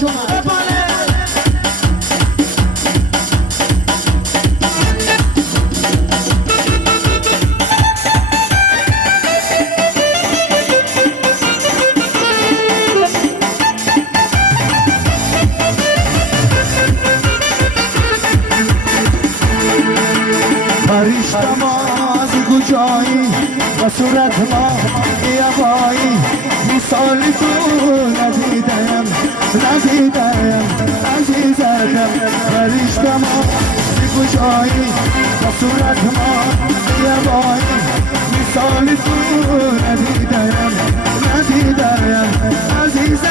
فرشتم از کجایی و صورت ما یوایی مثال تو ندیدم عزیزتم فرشتم از کجایی و صورت ما یوایی مثال تو ندیدم عزیزتم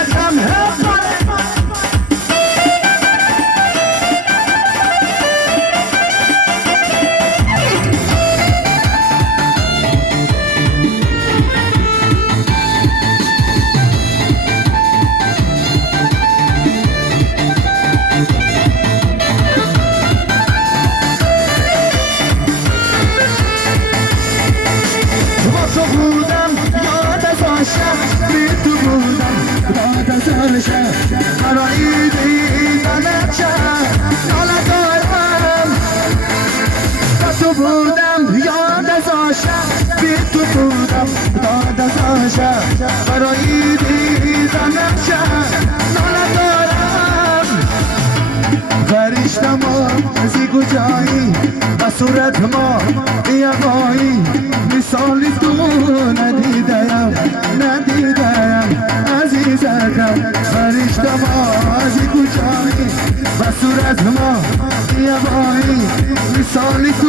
برای دیدنت ناله دارم با تو بودم یاد از عاشق بی تو بودم داد از عاشق برای دیدنت ناله دارم فرشتم از کجایی و صورت ما یوایی مثال تو ندیدم عزیزتم فرشتم از کجایی و صورت ما یوایی مثال تو